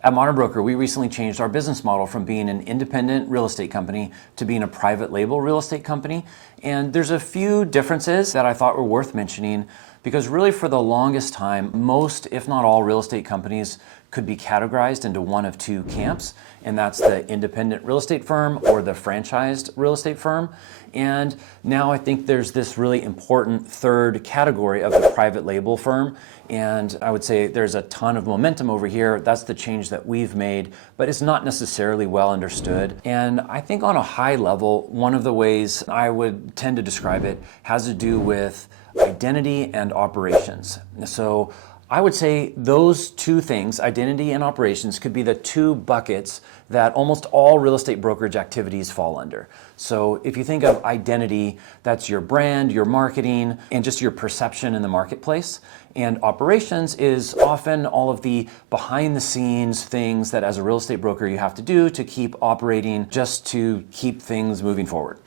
At Modern Broker, we recently changed our business model from being an independent real estate company to being a private label real estate company. And there's a few differences that I thought were worth mentioning because really for the longest time, most, if not all, real estate companies could be categorized into one of two camps, and that's the independent real estate firm or the franchised real estate firm. And now I think there's this really important third category of the private label firm. And I would say there's a ton of momentum over here. That's the change that we've made, but it's not necessarily well understood. And I think on a high level, one of the ways I would tend to describe it has to do with identity and operations. So I would say those two things, identity and operations, could be the two buckets that almost all real estate brokerage activities fall under. So if you think of identity, that's your brand, your marketing, and just your perception in the marketplace. And operations is often all of the behind the scenes things that as a real estate broker you have to do to keep operating, just to keep things moving forward.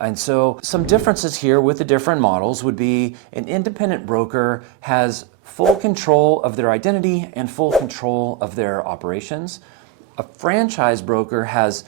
And so some differences here with the different models would be an independent broker has full control of their identity and full control of their operations. A franchise broker has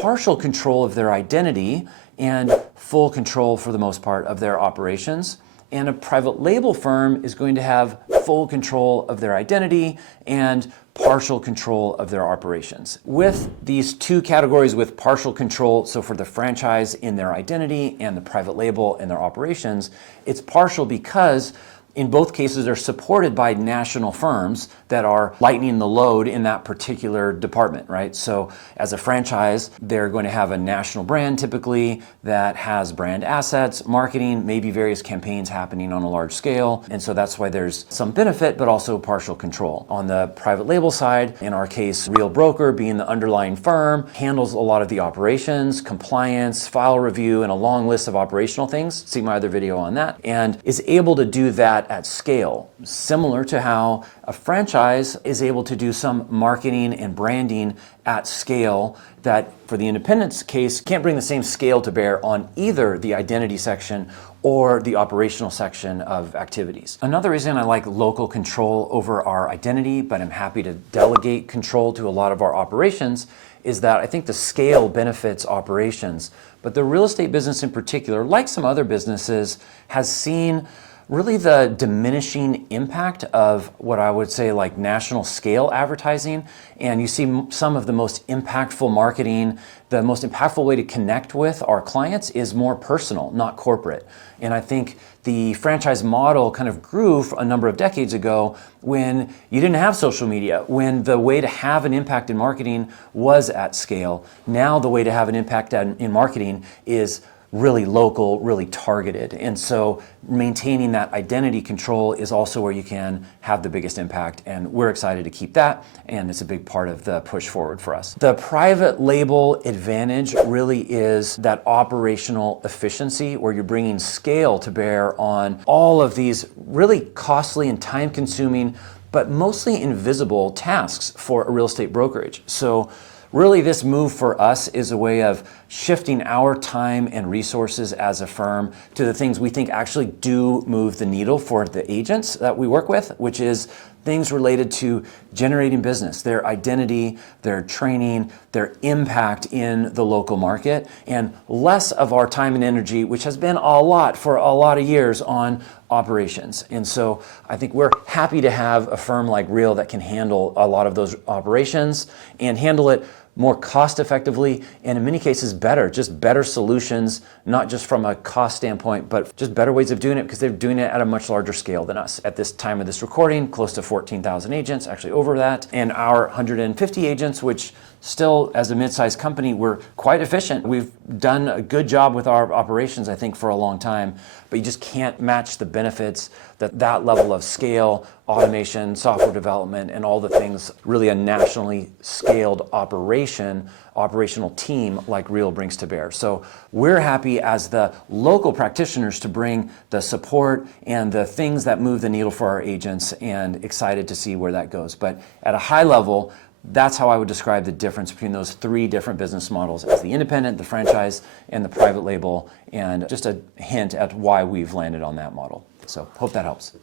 partial control of their identity and full control for the most part of their operations. And a private label firm is going to have full control of their identity and partial control of their operations. With these two categories with partial control, so for the franchise in their identity and the private label in their operations, it's partial because in both cases they're supported by national firms that are lightening the load in that particular department, right? So as a franchise, they're going to have a national brand typically that has brand assets, marketing, maybe various campaigns happening on a large scale. And so that's why there's some benefit, but also partial control. On the private label side, in our case, Real Broker being the underlying firm, handles a lot of the operations, compliance, file review, and a long list of operational things. See my other video on that. And is able to do that at scale, similar to how a franchise is able to do some marketing and branding at scale that for the independent's case can't bring the same scale to bear on either the identity section or the operational section of activities. Another reason I like local control over our identity, but I'm happy to delegate control to a lot of our operations, is that I think the scale benefits operations. But the real estate business in particular, like some other businesses, has seen really the diminishing impact of what I would say like national scale advertising. And you see some of the most impactful marketing, the most impactful way to connect with our clients is more personal, not corporate. And I think the franchise model kind of grew a number of decades ago when you didn't have social media, when the way to have an impact in marketing was at scale. Now the way to have an impact in marketing is really local, really targeted. And so maintaining that identity control is also where you can have the biggest impact. And we're excited to keep that. And it's a big part of the push forward for us. The private label advantage really is that operational efficiency where you're bringing scale to bear on all of these really costly and time consuming, but mostly invisible tasks for a real estate brokerage. So really, this move for us is a way of shifting our time and resources as a firm to the things we think actually do move the needle for the agents that we work with, which is things related to generating business, their identity, their training, their impact in the local market, and less of our time and energy, which has been a lot for a lot of years, on operations. And so I think we're happy to have a firm like Real that can handle a lot of those operations and handle it more cost effectively, and in many cases better, just better solutions, not just from a cost standpoint, but just better ways of doing it because they're doing it at a much larger scale than us. At this time of this recording, close to 14,000 agents, actually over that, and our 150 agents, which still, as a mid-sized company, we're quite efficient. We've done a good job with our operations, I think, for a long time, but you just can't match the benefits that that level of scale, automation, software development, and all the things really a nationally scaled operational team like Real brings to bear. So we're happy as the local practitioners to bring the support and the things that move the needle for our agents, and excited to see where that goes. But at a high level, that's how I would describe the difference between those three different business models as the independent, the franchise, and the private label, and just a hint at why we've landed on that model. So hope that helps.